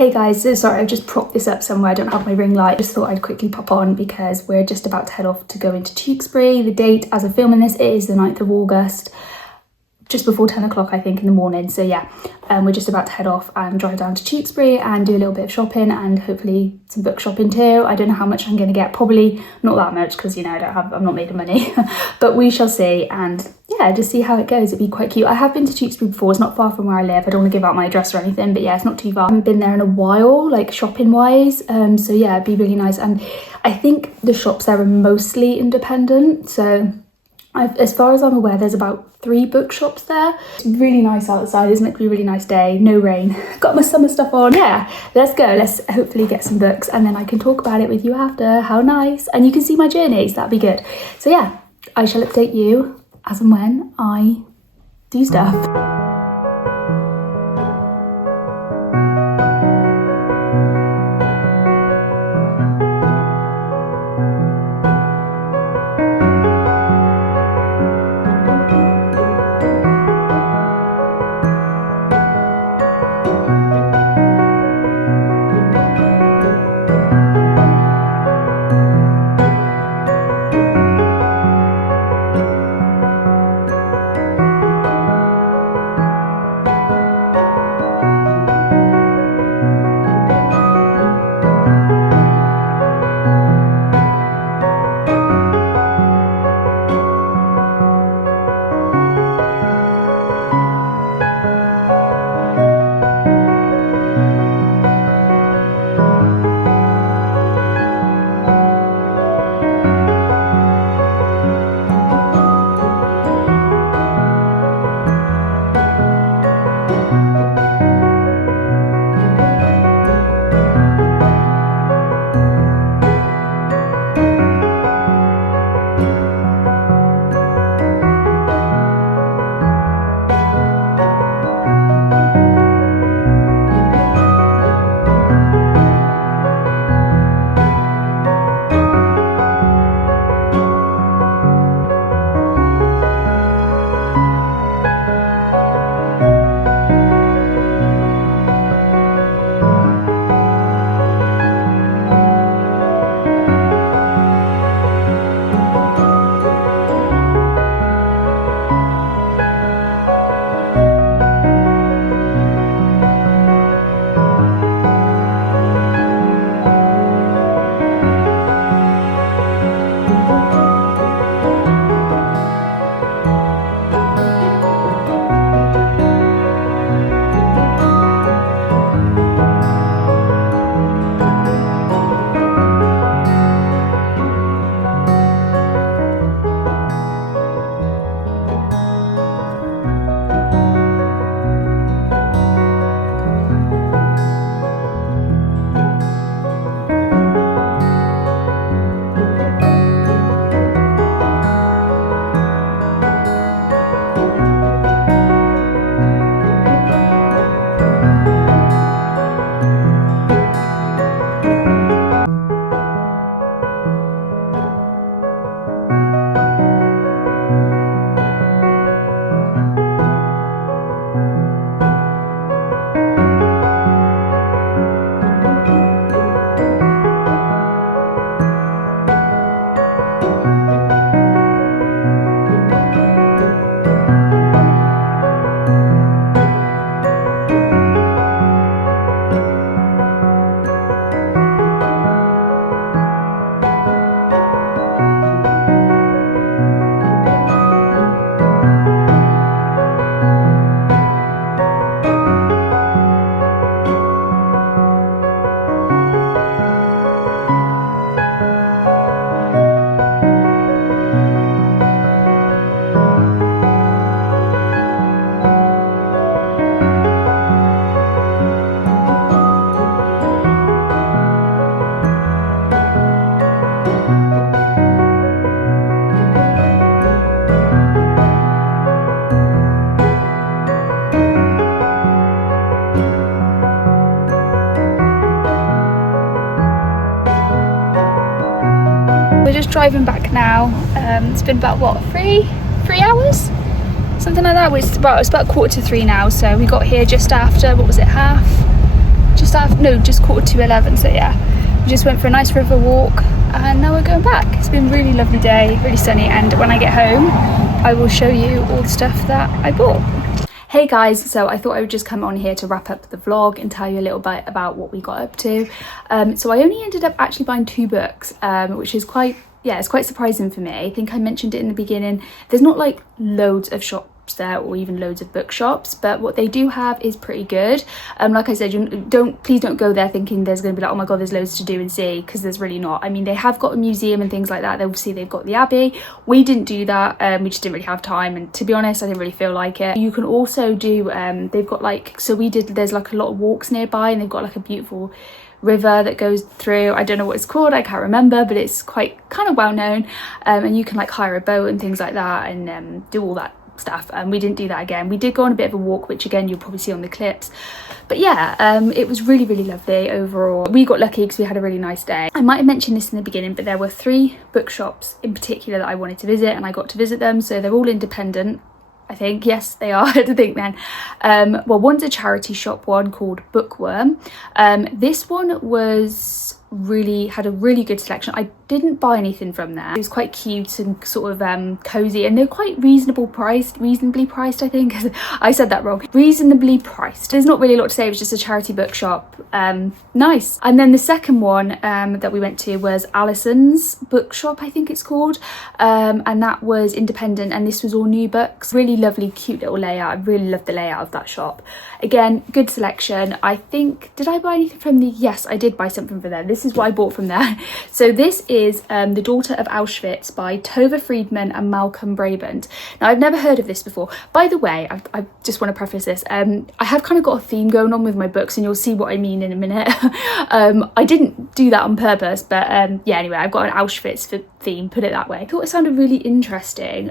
Hey guys, so sorry, I've just propped this up somewhere. I don't have my ring light. Just thought I'd quickly pop on because we're just about to head off to go into Tewkesbury. The date, as of filming this, it is the 9th of August, just before 10 o'clock, I think, in the morning. So yeah, we're just about to head off and drive down to Tewkesbury and do a little bit of shopping and hopefully some book shopping too. I don't know how much I'm going to get, probably not that much because, you know, I'm not making money, but we shall see. And yeah, just see how it goes. It'd be quite cute. I have been to Tewkesbury before. It's not far from where I live. I don't want to give out my address or anything, but yeah, it's not too far. I haven't been there in a while, like shopping wise. So yeah, it'd be really nice. And I think the shops there are mostly independent. So as far as I'm aware, there's about 3 bookshops there. It's really nice outside. It's meant to be a really nice day. No rain. Got my summer stuff on. Yeah, let's go. Let's hopefully get some books and then I can talk about it with you after. How nice. And you can see my journeys. That'd be good. So yeah, I shall update you as and when I do stuff. We're just driving back now. It's been about what, three hours, something like that. It's about 2:45 now, so we got here just after, what was it, just 11:15, so yeah, we just went for a nice river walk and now we're going back. It's been a really lovely day, really sunny, and when I get home I will show you all the stuff that I bought. Hey guys, so I thought I would just come on here to wrap up the vlog and tell you a little bit about what we got up to. So I only ended up actually buying 2 books, which is it's quite surprising for me. I think I mentioned it in the beginning. There's not like loads of shops there or even loads of bookshops, but what they do have is pretty good. Like I said, please don't go there thinking there's going to be like, oh my god, there's loads to do and see, because there's really not. I mean, they have got a museum and things like that. Obviously they've got the Abbey. We didn't do that, we just didn't really have time, and to be honest I didn't really feel like it. You can also do they've got like, there's like a lot of walks nearby, and they've got like a beautiful river that goes through. I don't know what it's called, I can't remember, but it's quite kind of well known, and you can like hire a boat and things like that and do all that stuff. And we didn't do that again. We did go on a bit of a walk, which again you'll probably see on the clips, but yeah, it was really lovely overall. We got lucky because we had a really nice day. I might have mentioned this in the beginning, but there were 3 bookshops in particular that I wanted to visit, and I got to visit them. So they're all independent, I think. Yes, they are. I had to think then. Well, one's a charity shop, one called Bookworm. This one had a really good selection. I didn't buy anything from there. It was quite cute and sort of cozy, and they're quite reasonably priced, I think. I said that wrong. Reasonably priced. There's not really a lot to say. It was just a charity bookshop. Nice. And then the second one that we went to was Alison's bookshop, I think it's called, and that was independent, and this was all new books. Really lovely, cute little layout. I really loved the layout of that shop. Again, good selection. I think, did I buy anything from yes, I did buy something from there. This is what I bought from there. So this is The Daughter of Auschwitz by Tova Friedman and Malcolm Brabant. Now, I've never heard of this before. By the way, I just want to preface this. I have kind of got a theme going on with my books, and you'll see what I mean in a minute. I didn't do that on purpose, but yeah, anyway, I've got an Auschwitz theme, put it that way. I thought it sounded really interesting.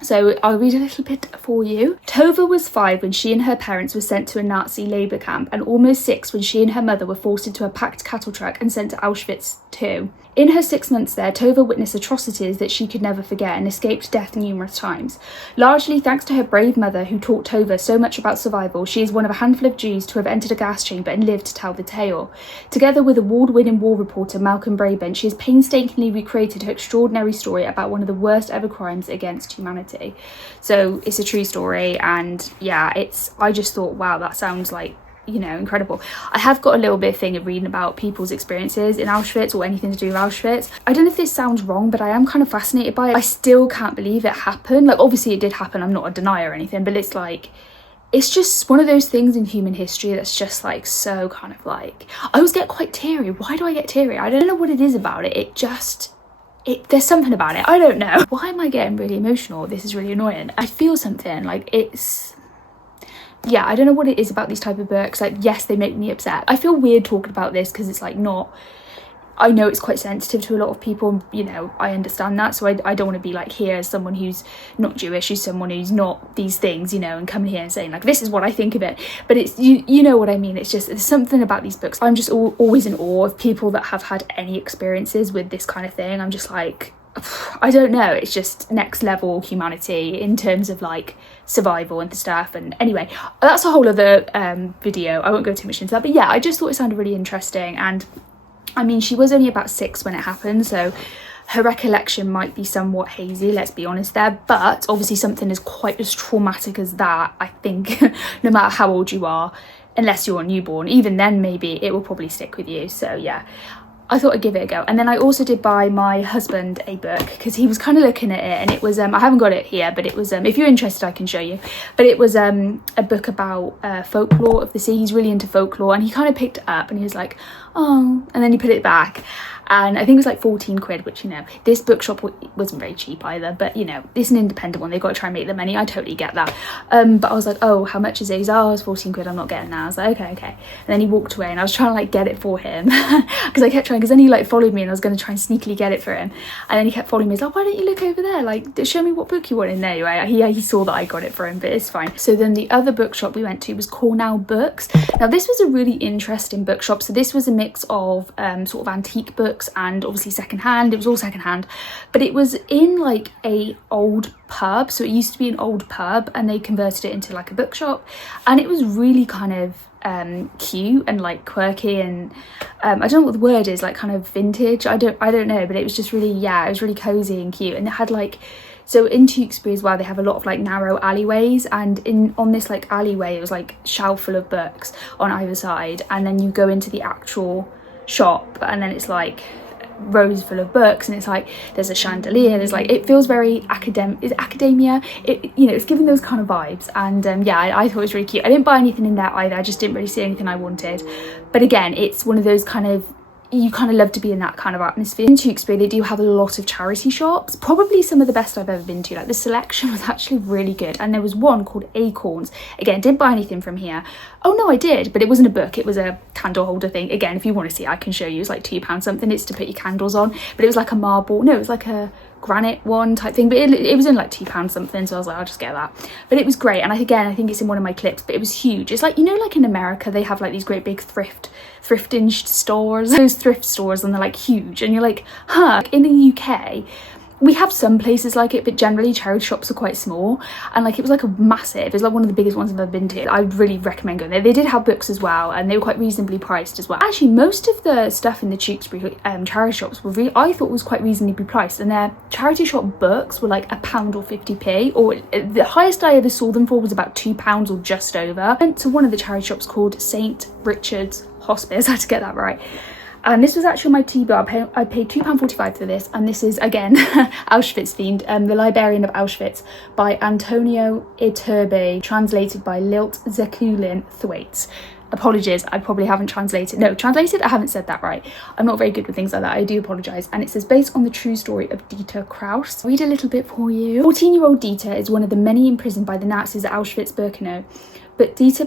So I'll read a little bit for you. Tova was 5 when she and her parents were sent to a Nazi labour camp, and almost 6 when she and her mother were forced into a packed cattle truck and sent to Auschwitz II. In her 6 months there, Tova witnessed atrocities that she could never forget and escaped death numerous times. Largely thanks to her brave mother, who taught Tova so much about survival, she is one of a handful of Jews to have entered a gas chamber and lived to tell the tale. Together with award-winning war reporter Malcolm Brabant, she has painstakingly recreated her extraordinary story about one of the worst ever crimes against humanity. So it's a true story, and yeah, I just thought, wow, that sounds like, you know, incredible. I have got a little bit of thing of reading about people's experiences in Auschwitz or anything to do with Auschwitz. I don't know if this sounds wrong, but I am kind of fascinated by it. I still can't believe it happened. Like, obviously it did happen, I'm not a denier or anything, but it's like, it's just one of those things in human history that's just like so kind of like, I always get quite teary. Why do I get teary? I don't know what it is about it. There's something about it. I don't know. Why am I getting really emotional? This is really annoying. I feel something like yeah, I don't know what it is about these type of books. Like, yes, they make me upset. I feel weird talking about this because it's like not, I know it's quite sensitive to a lot of people, you know, I understand that. So I don't want to be like here as someone who's not Jewish, who's someone who's not these things, you know, and coming here and saying like, this is what I think of it. But it's, you know what I mean? It's just, there's something about these books. I'm just always in awe of people that have had any experiences with this kind of thing. I'm just like, I don't know, it's just next level humanity in terms of like survival and stuff. And anyway, that's a whole other video. I won't go too much into that, but yeah, I just thought it sounded really interesting. And I mean, she was only about 6 when it happened, so her recollection might be somewhat hazy, let's be honest there, but obviously something as quite as traumatic as that, I think, no matter how old you are, unless you're a newborn, even then maybe it will probably stick with you. So yeah, I thought I'd give it a go. And then I also did buy my husband a book because he was kind of looking at it, and it was I haven't got it here, but it was if you're interested I can show you, but it was a book about folklore of the sea. He's really into folklore, and he kind of picked it up and he was like, oh, and then he put it back. And I think it was like 14 quid, which, you know, this bookshop wasn't very cheap either, but you know, it's an independent one, they've got to try and make the money. I totally get that. But I was like, oh, how much is it? He's like, oh, it's 14 quid, I'm not getting that. I was like, okay. And then he walked away, and I was trying to like get it for him because I kept trying, because then he like followed me and I was going to try and sneakily get it for him, and then he kept following me. He's like, why don't you look over there, like show me what book you want in there. Anyway, he saw that I got it for him, but it's fine. So then the other bookshop we went to was Cornell Books. Now this was a really interesting bookshop. So this was a mix of sort of antique books and obviously secondhand. It was all secondhand, but it was in like a old pub. So it used to be an old pub and they converted it into like a bookshop, and it was really kind of cute and like quirky, and I don't know what the word is, like kind of vintage. I don't know, but it was just really, yeah, it was really cozy and cute. And it had like, so in Tewkesbury as well, they have a lot of like narrow alleyways, and on this like alleyway it was like shelf full of books on either side, and then you go into the actual shop and then it's like rows full of books, and it's like there's a chandelier, there's like, it feels very academia, it, you know, it's giving those kind of vibes. And yeah, I thought it was really cute. I didn't buy anything in there either, I just didn't really see anything I wanted, but again, it's one of those kind of, you kind of love to be in that kind of atmosphere. In Tewkesbury they do have a lot of charity shops, probably some of the best I've ever been to. Like the selection was actually really good, and there was one called Acorns. Again, didn't buy anything from here. Oh no, I did, but it wasn't a book, it was a candle holder thing. Again, if you want to see, I can show you. It's like £2 something, it's to put your candles on, but it was like a marble, no, it was like a granite one type thing, but it was in like £2 something, so I was like, I'll just get that. But it was great, and I think it's in one of my clips, but it was huge. It's like, you know, like in America they have like these great big thrifting stores, those thrift stores, and they're like huge, and you're like, huh. In the UK we have some places like it, but generally charity shops are quite small, and like it was like a massive, it was like one of the biggest ones I've ever been to. I really recommend going there. They did have books as well, and they were quite reasonably priced as well. Actually, most of the stuff in the Tewkesbury charity shops were I thought was quite reasonably priced, and their charity shop books were like £1 or 50p, or the highest I ever saw them for was about £2 or just over. I went to one of the charity shops called St Richard's Hospice, I had to get that right. And this was actually my tea bill. I paid £2.45 for this, and this is again Auschwitz themed. The Librarian of Auschwitz by Antonio Iturbe, translated by Lilt Zekulin Thwaites. Apologies, I probably haven't translated. I haven't said that right. I'm not very good with things like that, I do apologise. And it says, based on the true story of Dieter Kraus. I'll read a little bit for you. 14-year-old Dieter is one of the many imprisoned by the Nazis at Auschwitz-Birkenau. But Dieter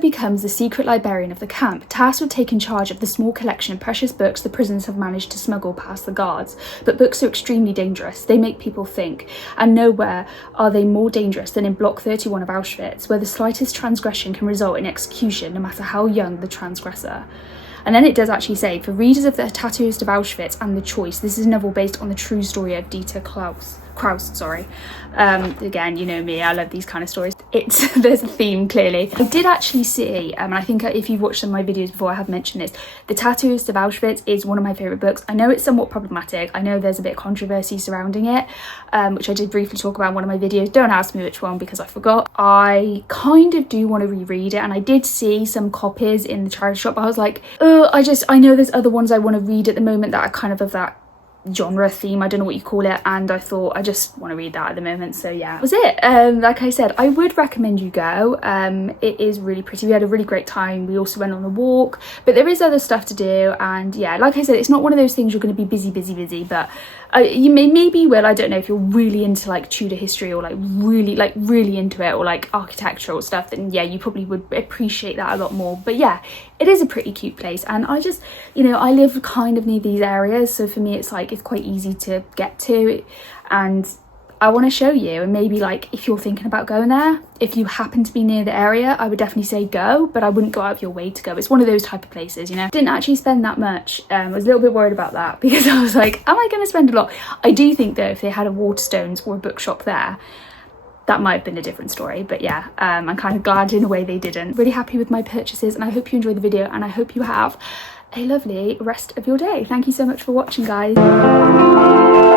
becomes the secret librarian of the camp, tasked with taking charge of the small collection of precious books the prisoners have managed to smuggle past the guards. But books are extremely dangerous. They make people think, and nowhere are they more dangerous than in Block 31 of Auschwitz, where the slightest transgression can result in execution, no matter how young the transgressor. And then it does actually say, for readers of The Tattooist of Auschwitz and The Choice, this is a novel based on the true story of Dieter Kraus. Again, you know me, I love these kind of stories. There's a theme, clearly. I did actually see, and I think if you've watched some of my videos before, I have mentioned this, The Tattooist of Auschwitz is one of my favourite books. I know it's somewhat problematic, I know there's a bit of controversy surrounding it, which I did briefly talk about in one of my videos. Don't ask me which one because I forgot. I kind of do want to reread it, and I did see some copies in the charity shop. I was like, oh, I know there's other ones I want to read at the moment that are kind of that genre theme, I don't know what you call it, and I thought I just want to read that at the moment. So yeah, that was it. Like I said, I would recommend you go. It is really pretty. We had a really great time. We also went on a walk, but there is other stuff to do, and yeah, like I said, it's not one of those things you're going to be busy, but you maybe you will. I don't know, if you're really into like Tudor history, or like really into it, or like architectural stuff, then yeah, you probably would appreciate that a lot more. But yeah, it is a pretty cute place, and I just, you know, I live kind of near these areas, so for me it's like, it's quite easy to get to, and I want to show you. And maybe like if you're thinking about going there, if you happen to be near the area, I would definitely say go, but I wouldn't go out of your way to go. It's one of those type of places, you know. Didn't actually spend that much. I was a little bit worried about that because I was like, am I going to spend a lot? I do think though, if they had a Waterstones or a bookshop there, that might have been a different story. But yeah, I'm kind of glad in a way they didn't. Really happy with my purchases, and I hope you enjoyed the video, and I hope you have a lovely rest of your day. Thank you so much for watching, guys.